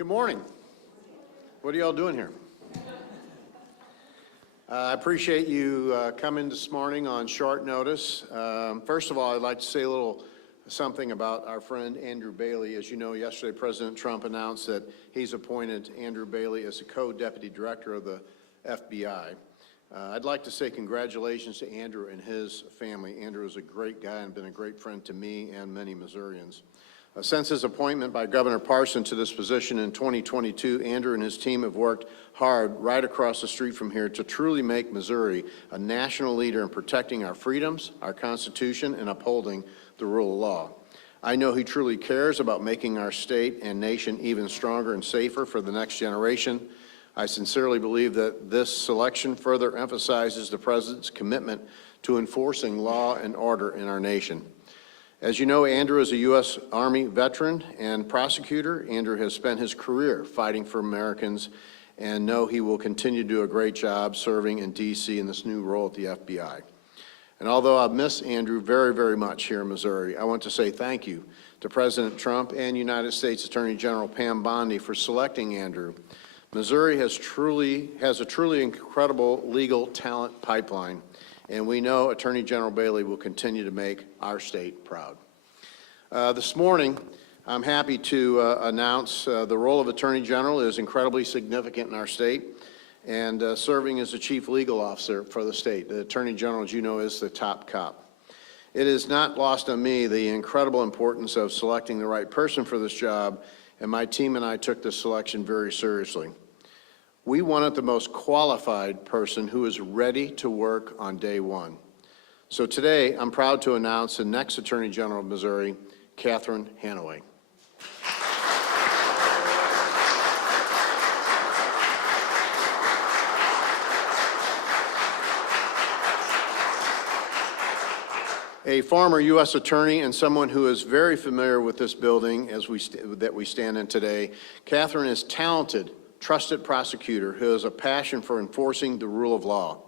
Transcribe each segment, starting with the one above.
Good morning. What are y'all doing here? I appreciate you coming this morning on short notice. First of all, I'd like to say a little something about our friend Andrew Bailey. As you know, yesterday President Trump announced that he's appointed Andrew Bailey as the co-deputy director of the FBI. I'd like to say congratulations to Andrew and his family. Andrew is a great guy and been a great friend to me and many Missourians. Since his appointment by Governor Parson to this position in 2022, Andrew and his team have worked hard right across the street from here to truly make Missouri a national leader in protecting our freedoms, our Constitution, and upholding the rule of law. I know he truly cares about making our state and nation even stronger and safer for the next generation. I sincerely believe that this selection further emphasizes the President's commitment to enforcing law and order in our nation. As you know, Andrew is a U.S. Army veteran and prosecutor. Andrew has spent his career fighting for Americans and know he will continue to do a great job serving in D.C. in this new role at the FBI. And although I've missed Andrew very, very much here in Missouri, I want to say thank you to President Trump and United States Attorney General Pam Bondi for selecting Andrew. Missouri has a truly incredible legal talent pipeline, and we know Attorney General Bailey will continue to make our state proud. This morning, I'm happy to announce the role of Attorney General is incredibly significant in our state, and serving as the Chief Legal Officer for the state. The Attorney General, as you know, is the top cop. It is not lost on me the incredible importance of selecting the right person for this job, and my team and I took this selection very seriously. We wanted the most qualified person who is ready to work on day one. So today, I'm proud to announce the next Attorney General of Missouri, Kehoe. A former U.S. attorney and someone who is very familiar with this building that we stand in today, Kehoe is talented, trusted prosecutor who has a passion for enforcing the rule of law.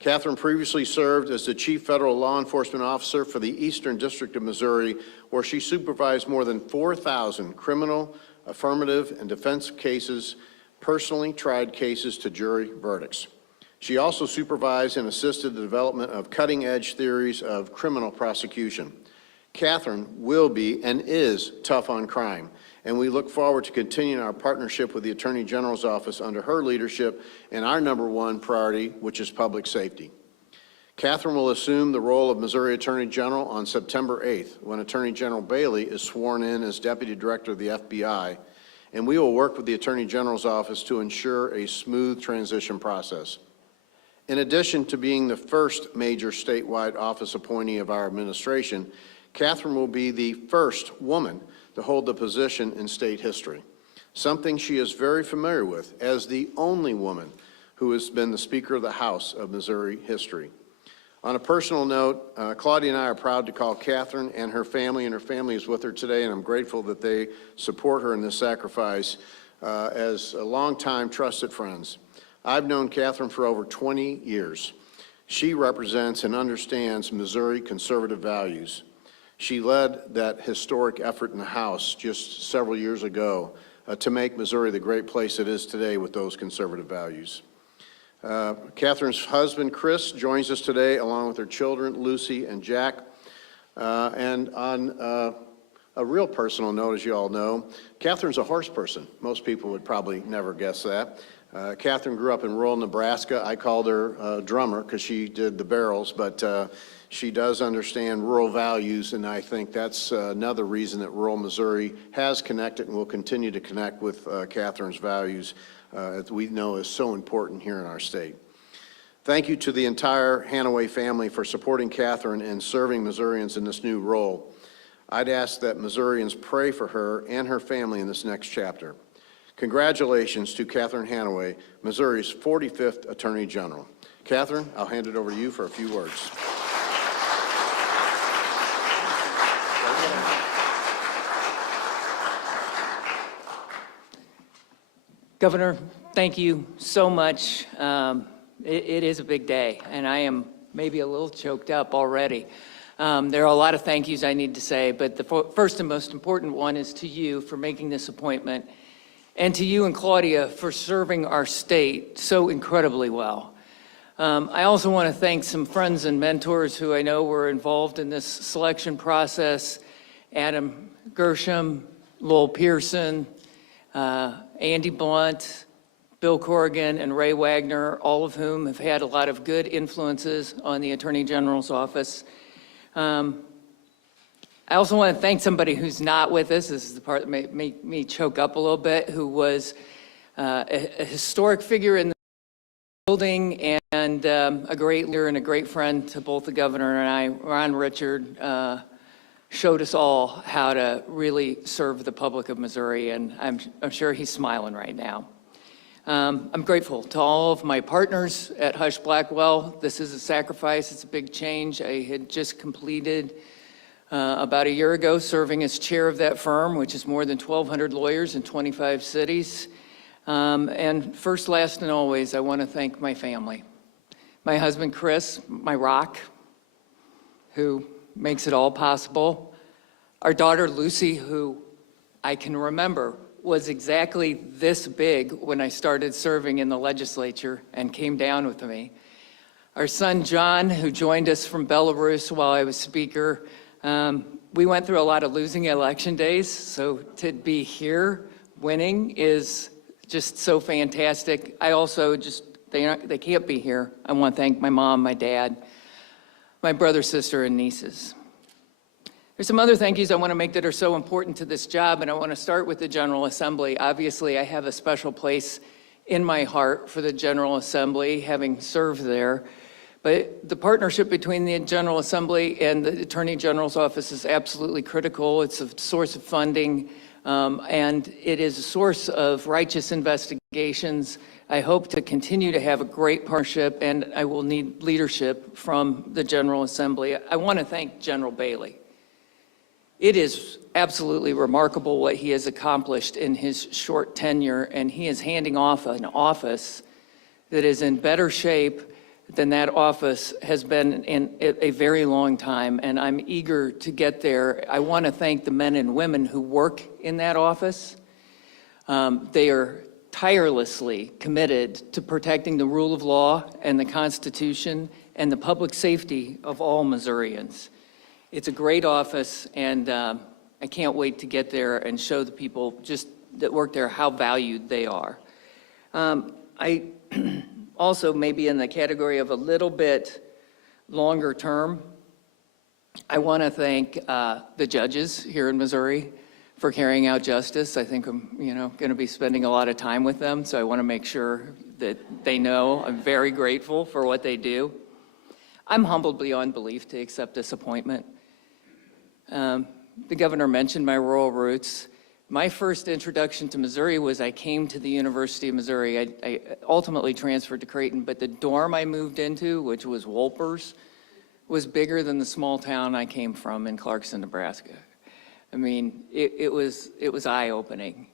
Kehoe previously served as the Chief Federal Law Enforcement Officer for the Eastern District of Missouri, where she supervised more than 4,000 criminal, affirmative, and defense cases, personally tried cases to jury verdicts. She also supervised and assisted the development of cutting-edge theories of criminal prosecution. Kehoe will be and is tough on crime, and we look forward to continuing our partnership with the Attorney General's office under her leadership and our #1 priority, which is public safety. Kehoe will assume the role of Missouri Attorney General on September 8th, when Attorney General Bailey is sworn in as Deputy Director of the FBI, and we will work with the Attorney General's office to ensure a smooth transition process. In addition to being the first major statewide office appointee of our administration, Kehoe will be the first woman to hold the position in state history, something she is very familiar with as the only woman who has been the Speaker of the House of Missouri history. On a personal note, Claudia and I are proud to call Kehoe and her family is with her today, and I'm grateful that they support her in this sacrifice as a longtime trusted friends. I've known Kehoe for over 20 years. She represents and understands Missouri conservative values. She led that historic effort in the House just several years ago to make Missouri the great place it is today with those conservative values. Kehoe's husband, Chris, joins us today along with her children, Lucy and Jack. And on a real personal note, as you all know, Kehoe's a horse person. Most people would probably never guess that. Kehoe grew up in rural Nebraska. I called her drummer because she did the barrels, but she does understand rural values, and I think that's another reason that rural Missouri has connected and will continue to connect with Kehoe's values, as we know is so important here in our state. Thank you to the entire Hanaway family for supporting Kehoe and serving Missourians in this new role. I'd ask that Missourians pray for her and her family in this next chapter. Congratulations to Kehoe Hanaway, Missouri's 45th Attorney General. Kehoe, I'll hand it over to you for a few words. Governor, thank you so much. It is a big day, and I am maybe a little choked up already. There are a lot of thank yous I need to say, but the first and most important one is to you for making this appointment and to you and Claudia for serving our state so incredibly well. I also want to thank some friends and mentors who I know were involved in this selection process: Adam Gershom, Lowell Pearson, Andy Blunt, Bill Corrigan, and Ray Wagner, all of whom have had a lot of good influences on the Attorney General's office. I also want to thank somebody who's not with us. This is the part that made me choke up a little bit, who was a historic figure in the building and a great leader and a great friend to both the governor and I. Ron Richard showed us all how to really serve the public of Missouri, and I'm sure he's smiling right now. I'm grateful to all of my partners at Husch Blackwell. This is a sacrifice. It's a big change. I had just completed about a year ago serving as chair of that firm, which is more than 1,200 lawyers in 25 cities. And first, last, and always, I want to thank my family. My husband, Chris, my rock, who makes it all possible. Our daughter, Lucy, who I can remember was exactly this big when I started serving in the legislature and came down with me. Our son, John, who joined us from Belarus while I was speaker. We went through a lot of losing election days, so to be here winning is just so fantastic. I also they can't be here. I want to thank my mom, my dad, my brother, sister, and nieces. There's some other thank yous I want to make that are so important to this job, and I want to start with the General Assembly. Obviously, I have a special place in my heart for the General Assembly, having served there. But the partnership between the General Assembly and the Attorney General's office is absolutely critical. It's a source of funding, and it is a source of righteous investigations. I hope to continue to have a great partnership, and I will need leadership from the General Assembly. I want to thank General Bailey. It is absolutely remarkable what he has accomplished in his short tenure, and he is handing off an office that is in better shape than that office has been in a very long time, and I'm eager to get there. I want to thank the men and women who work in that office. They are tirelessly committed to protecting the rule of law and the Constitution and the public safety of all Missourians. It's a great office, and I can't wait to get there and show the people just that work there how valued they are. I also, maybe in the category of a little bit longer term, I want to thank the judges here in Missouri for carrying out justice. I think I'm, going to be spending a lot of time with them, so I want to make sure that they know I'm very grateful for what they do. I'm humbled beyond belief to accept this appointment. The governor mentioned my rural roots. My first introduction to Missouri was I came to the University of Missouri. I ultimately transferred to Creighton, but the dorm I moved into, which was Wolpers, was bigger than the small town I came from in Clarkson, Nebraska. I mean, it was eye-opening.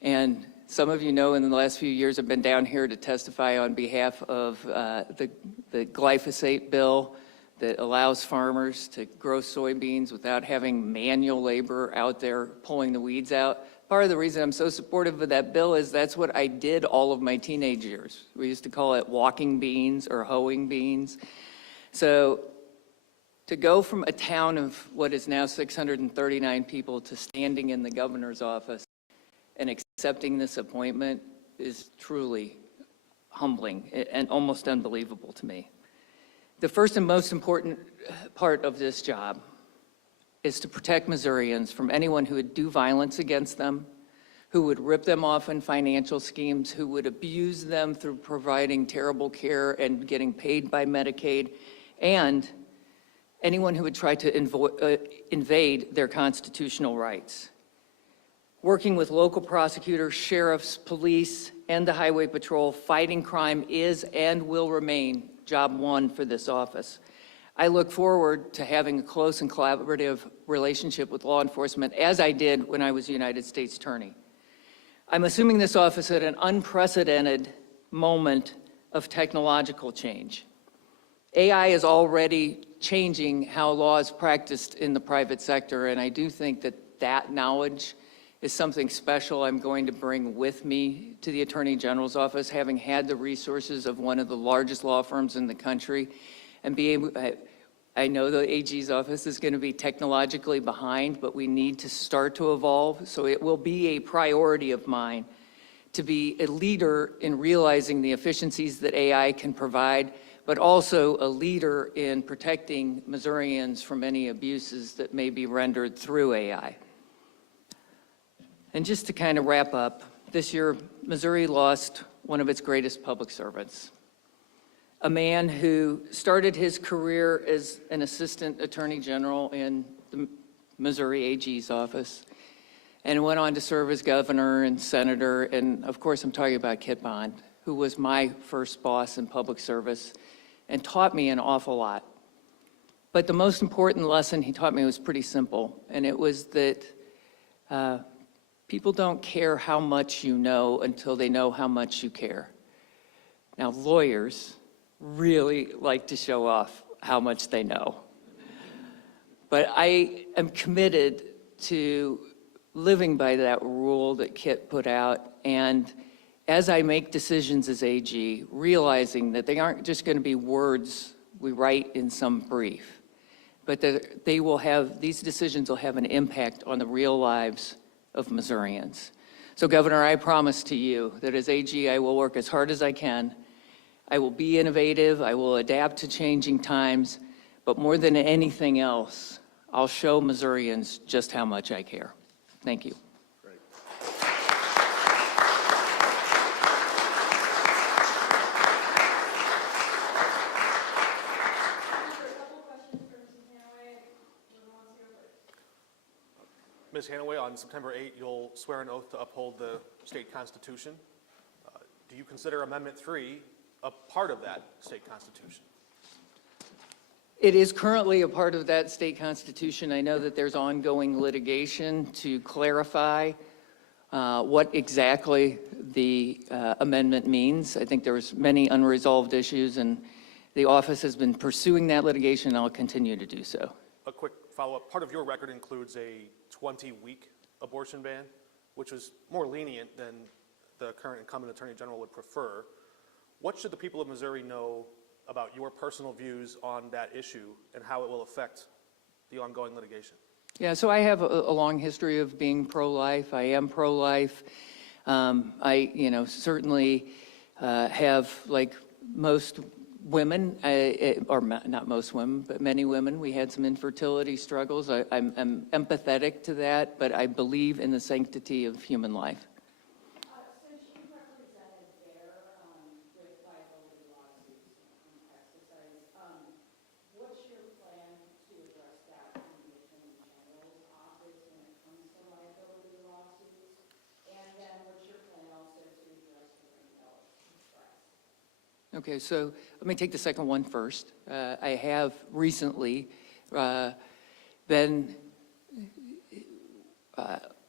And some of you know in the last few years I've been down here to testify on behalf of the glyphosate bill that allows farmers to grow soybeans without having manual labor out there pulling the weeds out. Part of the reason I'm so supportive of that bill is that's what I did all of my teenage years. We used to call it walking beans or hoeing beans. So to go from a town of what is now 639 people to standing in the governor's office and accepting this appointment is truly humbling and almost unbelievable to me. The first and most important part of this job is to protect Missourians from anyone who would do violence against them, who would rip them off in financial schemes, who would abuse them through providing terrible care and getting paid by Medicaid, and anyone who would try to invade their constitutional rights. Working with local prosecutors, sheriffs, police, and the Highway Patrol, fighting crime is and will remain job one for this office. I look forward to having a close and collaborative relationship with law enforcement, as I did when I was United States Attorney. I'm assuming this office at an unprecedented moment of technological change. AI is already changing how law is practiced in the private sector, and I do think that that knowledge is something special I'm going to bring with me to the Attorney General's office, having had the resources of one of the largest law firms in the country, and be able, I know the AG's office is going to be technologically behind, but we need to start to evolve. So it will be a priority of mine to be a leader in realizing the efficiencies that AI can provide, but also a leader in protecting Missourians from any abuses that may be rendered through AI. And just to kind of wrap up, this year, Missouri lost one of its greatest public servants, a man who started his career as an assistant attorney general in the Missouri AG's office and went on to serve as governor and senator. And of course, I'm talking about Kit Bond, who was my first boss in public service and taught me an awful lot. But the most important lesson he taught me was pretty simple, and it was that people don't care how much you know until they know how much you care. Now, lawyers really like to show off how much they know. But I am committed to living by that rule that Kit put out, and as I make decisions as AG, realizing that they aren't just going to be words we write in some brief, but that these decisions will have an impact on the real lives of Missourians. So, Governor, I promise to you that as AG, I will work as hard as I can. I will be innovative, I will adapt to changing times, but more than anything else, I'll show Missourians just how much I care. Thank you. Great. Ms. Hanaway, on September 8, you'll swear an oath to uphold the state constitution. Do you consider Amendment 3 a part of that state constitution? It is currently a part of that state constitution. I know that there's ongoing litigation to clarify what exactly the amendment means. I think there's many unresolved issues, and the office has been pursuing that litigation, and I'll continue to do so. A quick follow-up. Part of your record includes a 20-week abortion ban, which was more lenient than the current incumbent Attorney General would prefer. What should the people of Missouri know about your personal views on that issue and how it will affect the ongoing litigation? Yeah, so I have a long history of being pro-life. I am pro-life. I, certainly have, like most women, or not most women, but many women, we had some infertility struggles. I'm empathetic to that, but I believe in the sanctity of human life. Since you represented there with liability lawsuits on exercise, what's your plan to address that in the Attorney General's office when it comes to liability lawsuits? And then what's your plan also to address the Greenbelt Express? Okay, so let me take the second one first. I have recently been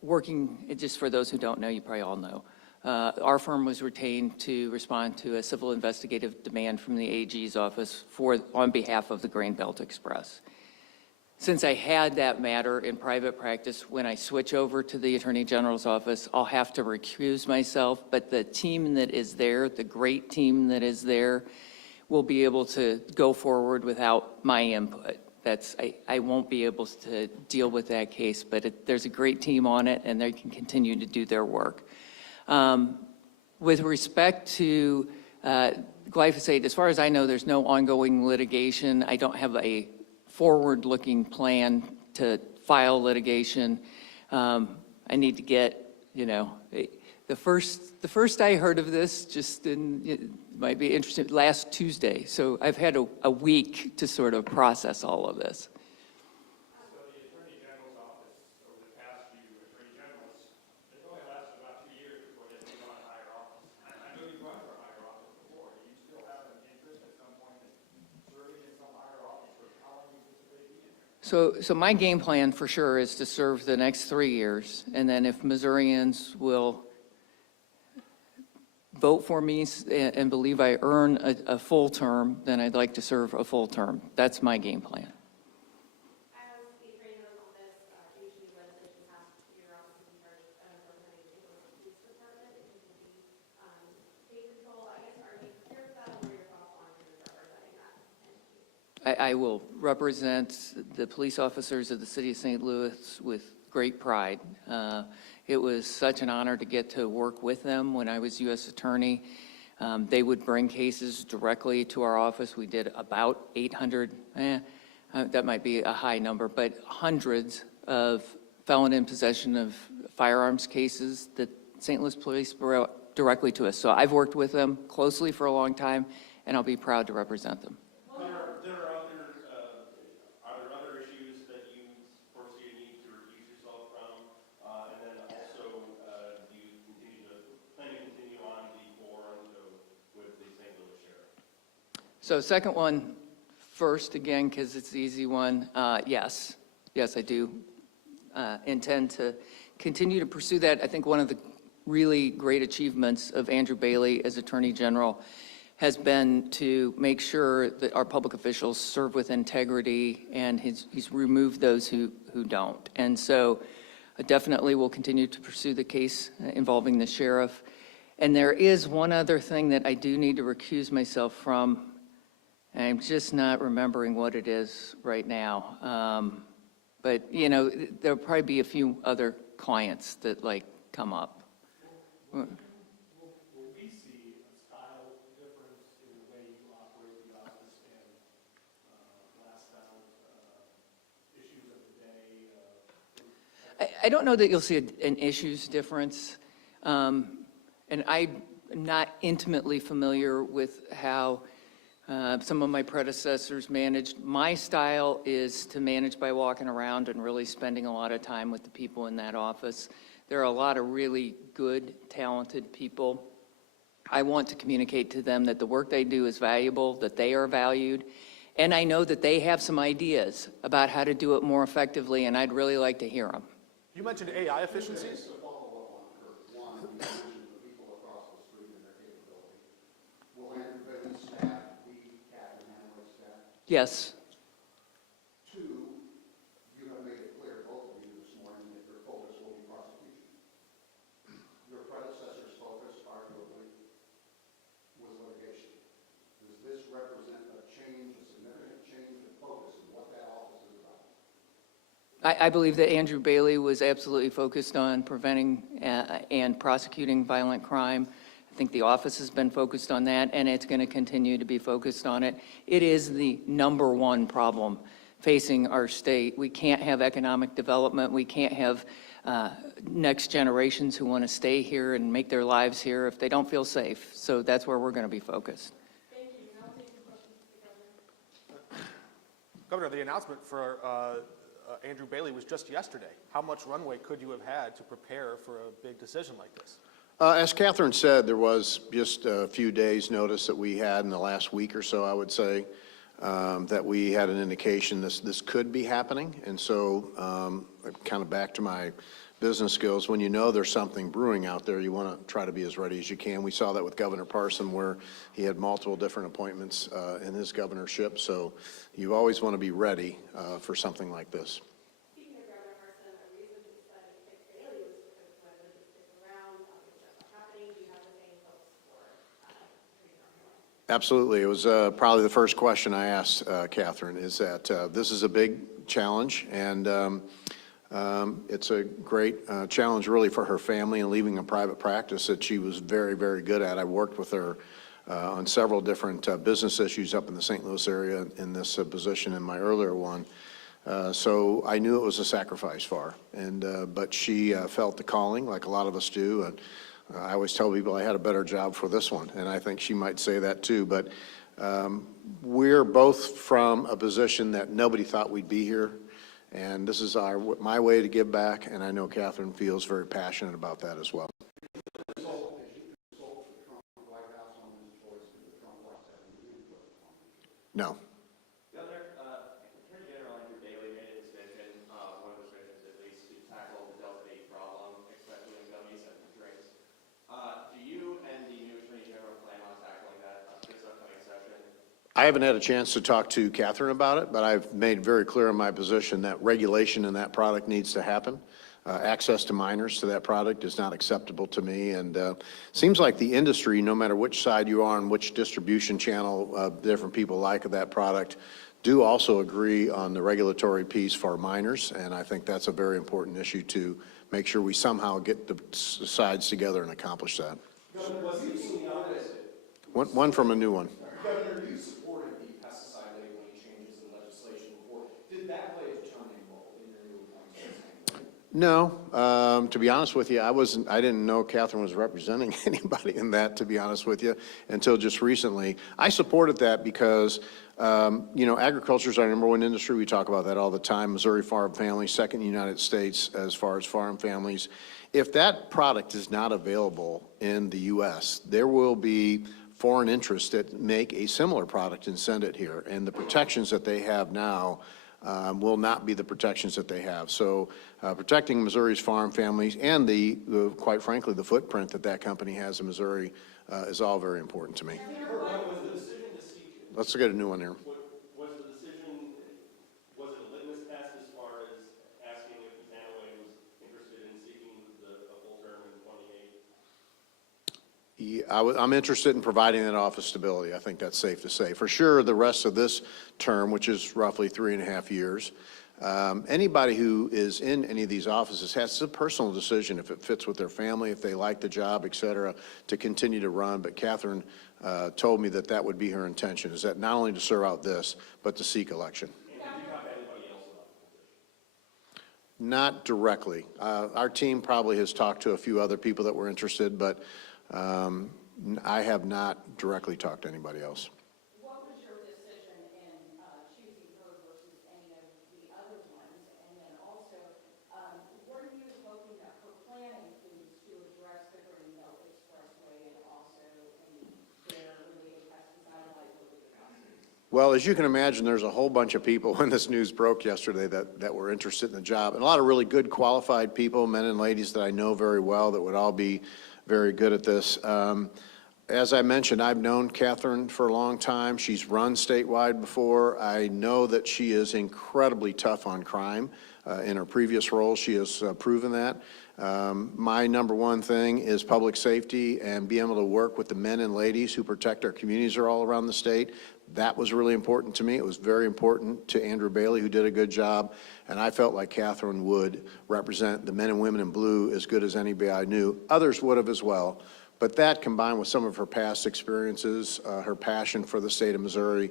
working, just for those who don't know, you probably all know, our firm was retained to respond to a civil investigative demand from the AG's office on behalf of the Greenbelt Express. Since I had that matter in private practice, when I switch over to the Attorney General's office, I'll have to recuse myself, but the team that is there, the great team that is there, will be able to go forward without my input. I won't be able to deal with that case, but there's a great team on it, and they can continue to do their work. With respect to glyphosate, as far as I know, there's no ongoing litigation. I don't have a forward-looking plan to file litigation. I need to get, the first I heard of this, it might be interesting, last Tuesday. So I've had a week to sort of process all of this. So the Attorney General's office, over the past few Attorney Generals, it's only lasted about 2 years before they move on to higher office. I know you've run for a higher office before. Do you still have an interest at some point in serving in some higher office, or how long do you anticipate being there? So my game plan for sure is to serve the next 3 years, and then if Missourians will vote for me and believe I earn a full term, then I'd like to serve a full term. That's my game plan. As the Attorney General's office, usually legislation passed to your office in charge of I will represent the police officers of the city of St. Louis with great pride. It was such an honor to get to work with them when I was U.S. Attorney. They would bring cases directly to our office. We did about 800, that might be a high number, but hundreds of felon in possession of firearms cases that St. Louis Police brought directly to us. So I've worked with them closely for a long time, and I'll be proud to represent them. Are there other issues that you foresee a need to recuse yourself from? And then also, do you plan to continue on before with the St. Louis Sheriff? So second one first, again, because it's the easy one. Yes, I do intend to continue to pursue that. I think one of the really great achievements of Andrew Bailey as Attorney General has been to make sure that our public officials serve with integrity, and he's removed those who don't. And so I definitely will continue to pursue the case involving the sheriff. And there is one other thing that I do need to recuse myself from. I'm just not remembering what it is right now. But, you know, there'll probably be a few other clients that come up. Will we see a style difference in the way you operate the office and blast out issues of the day? I don't know that you'll see an issues difference. And I'm not intimately familiar with how some of my predecessors managed. My style is to manage by walking around and really spending a lot of time with the people in that office. There are a lot of really good, talented people. I want to communicate to them that the work they do is valuable, that they are valued, and I know that they have some ideas about how to do it more effectively, and I'd really like to hear them. You mentioned AI efficiencies. Yes. Two, you have made it clear, both of you this morning, that your focus will be prosecution. Your predecessor's focus, arguably, was litigation. Does this represent a change, a significant change in focus in what that office is about? I believe that Andrew Bailey was absolutely focused on preventing and prosecuting violent crime. I think the office has been focused on that, and it's going to continue to be focused on it. It is the #1 problem facing our state. We can't have economic development. We can't have next generations who want to stay here and make their lives here if they don't feel safe. So that's where we're going to be focused. Thank you. Now take some questions to the governor. Governor, the announcement for Andrew Bailey was just yesterday. How much runway could you have had to prepare for a big decision like this? As Catherine said, there was just a few days' notice that we had in the last week or so, I would say, that we had an indication this could be happening. And so kind of back to my business skills, when you know there's something brewing out there, you want to try to be as ready as you can. We saw that with Governor Parson, where he had multiple different appointments in his governorship. So you always want to be ready for something like this. Speaking of Governor Parson, a reason he said Dick Bailey was because he wanted to stick around, obviously that's not happening. Do you have the same hopes for Attorney General? Absolutely. It was probably the first question I asked Catherine, is that this is a big challenge, and it's a great challenge really for her family and leaving a private practice that she was very, very good at. I worked with her on several different business issues up in the St. Louis area in this position in my earlier one. So I knew it was a sacrifice for her, but she felt the calling like a lot of us do. And I always tell people I had a better job for this one, and I think she might say that too. But we're both from a position that nobody thought we'd be here, and this is my way to give back, and I know Catherine feels very passionate about that as well. No. Governor, Attorney General Andrew Bailey made a decision, one of his missions at least, to tackle the Delta 8 problem, especially in gummies and drinks. Do you and the new Attorney General plan on tackling that this upcoming session? I haven't had a chance to talk to Catherine about it, but I've made very clear in my position that regulation in that product needs to happen. Access to minors to that product is not acceptable to me, and seems like the industry, no matter which side you are on which distribution channel different people like of that product, do also agree on the regulatory piece for minors, and I think that's a very important issue to make sure we somehow get the sides together and accomplish that. One from a new one. Governor, you supported the pesticide labeling changes in legislation before. Did that play a determining role in your new appointment? No, to be honest with you, I didn't know Catherine was representing anybody in that, to be honest with you, until just recently. I supported that because, agriculture is our number one industry. We talk about that all the time. Missouri farm families, second in the United States as far as farm families. If that product is not available in the U.S., there will be foreign interests that make a similar product and send it here. And the protections that they have now will not be the protections that they have. So protecting Missouri's farm families and quite frankly, the footprint that that company has in Missouri is all very important to me. Was the decision to seek, Let's get a new one here. was the decision, was it a litmus test as far as asking if Kehoe was interested in seeking a full term in 28? Yeah, I'm interested in providing that office stability. I think that's safe to say. For sure, the rest of this term, which is roughly 3.5 years, anybody who is in any of these offices has a personal decision if it fits with their family, if they like the job, et cetera, to continue to run. But Catherine told me that that would be her intention, is that not only to serve out this, but to seek election. And did you talk to anybody else about the position? Not directly. Our team probably has talked to a few other people that were interested, but I have not directly talked to anybody else. What was your decision in choosing her versus any of the other ones? And then also, what are you hoping that her plan includes to address the Greenbelt Expressway and also any their related pesticide liability lawsuits? Well, as you can imagine, there's a whole bunch of people when this news broke yesterday that were interested in the job, and a lot of really good qualified people, men and ladies that I know very well that would all be very good at this. As I mentioned, I've known Catherine for a long time. She's run statewide before. I know that she is incredibly tough on crime. In her previous role, she has proven that. My number one thing is public safety and being able to work with the men and ladies who protect our communities all around the state. That was really important to me. It was very important to Andrew Bailey, who did a good job, and I felt like Catherine would represent the men and women in blue as good as anybody I knew. Others would have as well, but that combined with some of her past experiences, her passion for the state of Missouri,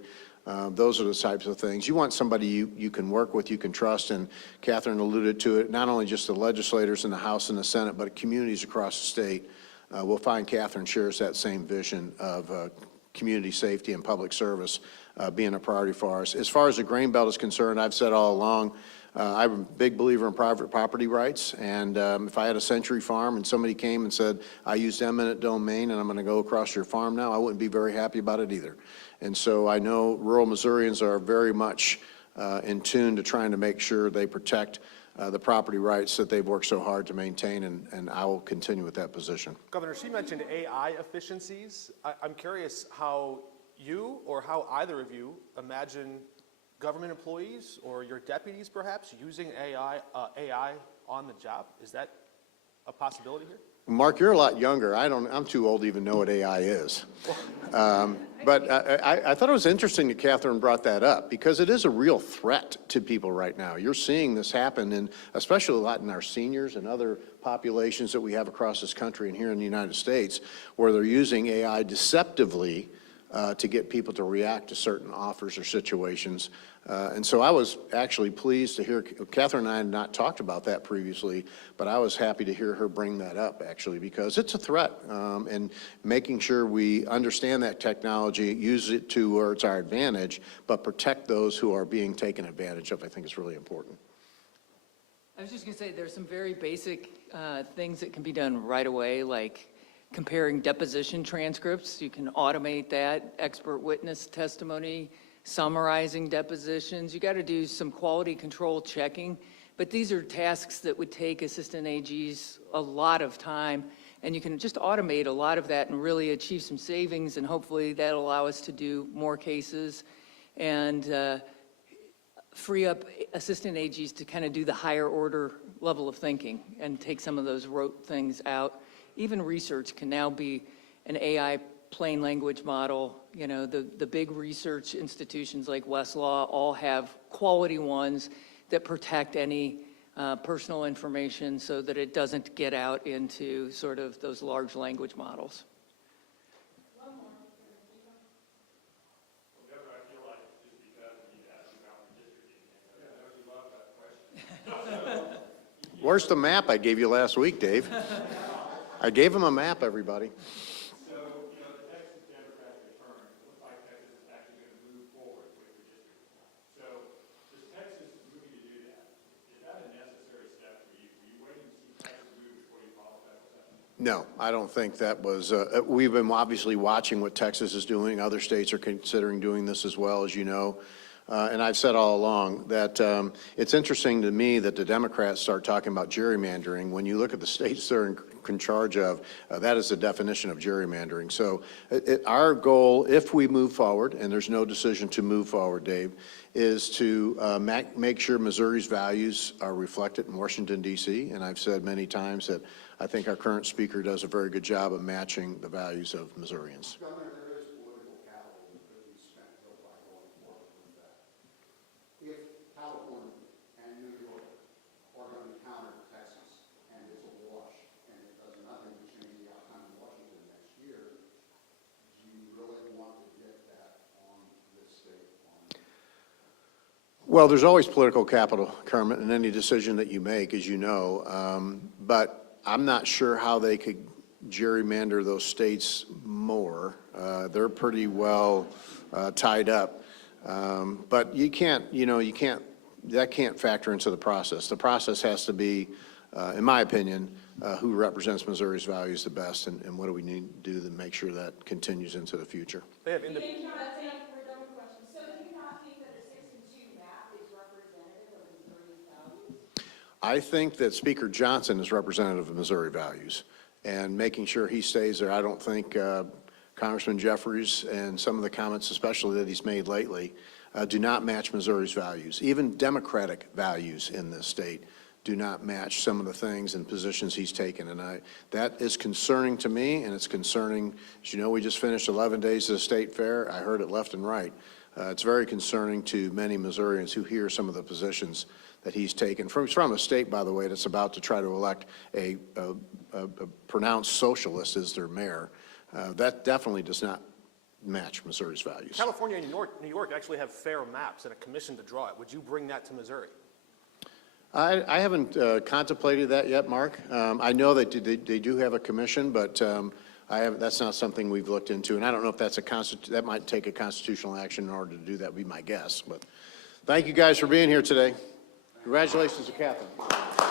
those are the types of things. You want somebody you can work with, you can trust, and Catherine alluded to it, not only just the legislators in the House and the Senate, but communities across the state. We'll find Catherine shares that same vision of community safety and public service being a priority for us. As far as the grain belt is concerned, I've said all along, I'm a big believer in private property rights, and if I had a Century Farm and somebody came and said, I used eminent domain and I'm going to go across your farm now, I wouldn't be very happy about it either. And so I know rural Missourians are very much in tune to trying to make sure they protect the property rights that they've worked so hard to maintain, and I will continue with that position. Governor, she mentioned AI efficiencies. I'm curious how you or how either of you imagine government employees or your deputies perhaps using AI on the job. Is that a possibility here? Mark, you're a lot younger. I'm too old to even know what AI is. But I thought it was interesting that Catherine brought that up because it is a real threat to people right now. You're seeing this happen, and especially a lot in our seniors and other populations that we have across this country and here in the United States, where they're using AI deceptively to get people to react to certain offers or situations. And so I was actually pleased to hear, Catherine and I had not talked about that previously, but I was happy to hear her bring that up actually, because it's a threat, and making sure we understand that technology, use it to where it's our advantage, but protect those who are being taken advantage of, I think is really important. I was just going to say there's some very basic things that can be done right away, like comparing deposition transcripts. You can automate that, expert witness testimony, summarizing depositions. You got to do some quality control checking, but these are tasks that would take assistant AGs a lot of time, and you can just automate a lot of that and really achieve some savings, and hopefully that'll allow us to do more cases and free up assistant AGs to kind of do the higher order level of thinking and take some of those rote things out. Even research can now be an AI plain language model. You know, the big research institutions like Westlaw all have quality ones that protect any personal information so that it doesn't get out into sort of those large language models. Well, Deborah, I feel like just because we need to ask you about redistricting, and I know you love that question. Where's the map I gave you last week, Dave? I gave him a map, everybody. So, you know, the Texas Democratic return, it looks like Texas is actually going to move forward with redistricting. So, does Texas move you to do that? Is that a necessary step for you? Were you waiting to see Texas move before you followed federal session? No, I don't think that was, we've been obviously watching what Texas is doing. Other states are considering doing this as well, as you know. And I've said all along that it's interesting to me that the Democrats start talking about gerrymandering. When you look at the states they're in charge of, that is the definition of gerrymandering. So our goal, if we move forward, and there's no decision to move forward, Dave, is to make sure Missouri's values are reflected in Washington, D.C. And I've said many times that I think our current speaker does a very good job of matching the values of Missourians. Governor, there is political capital that could be spent though by going forward with that. If California and New York are going to counter Texas and it's a wash and it does nothing to change the outcome in Washington next year, do you really want to get that on this state? Well, there's always political capital, Kermit, in any decision that you make, as you know. But I'm not sure how they could gerrymander those states more. They're pretty well tied up. But you can't, that can't factor into the process. The process has to be, in my opinion, who represents Missouri's values the best, and what do we need to do to make sure that continues into the future. They have We're done with questions. So do you not think that a 6-2 map is representative of Missouri's values? I think that Speaker Johnson is representative of Missouri values, and making sure he stays there. I don't think Congressman Jeffries and some of the comments, especially that he's made lately, do not match Missouri's values. Even Democratic values in this state do not match some of the things and positions he's taken. And that is concerning to me, and it's concerning, as you know, we just finished 11 days of the state fair. I heard it left and right. It's very concerning to many Missourians who hear some of the positions that he's taken from a state, by the way, that's about to try to elect a pronounced socialist as their mayor. That definitely does not match Missouri's values. California and New York actually have fair maps and a commission to draw it. Would you bring that to Missouri? I haven't contemplated that yet, Mark. I know that they do have a commission, but that's not something we've looked into, and I don't know if that might take a constitutional action in order to do that, would be my guess. But thank you guys for being here today. Congratulations to Catherine.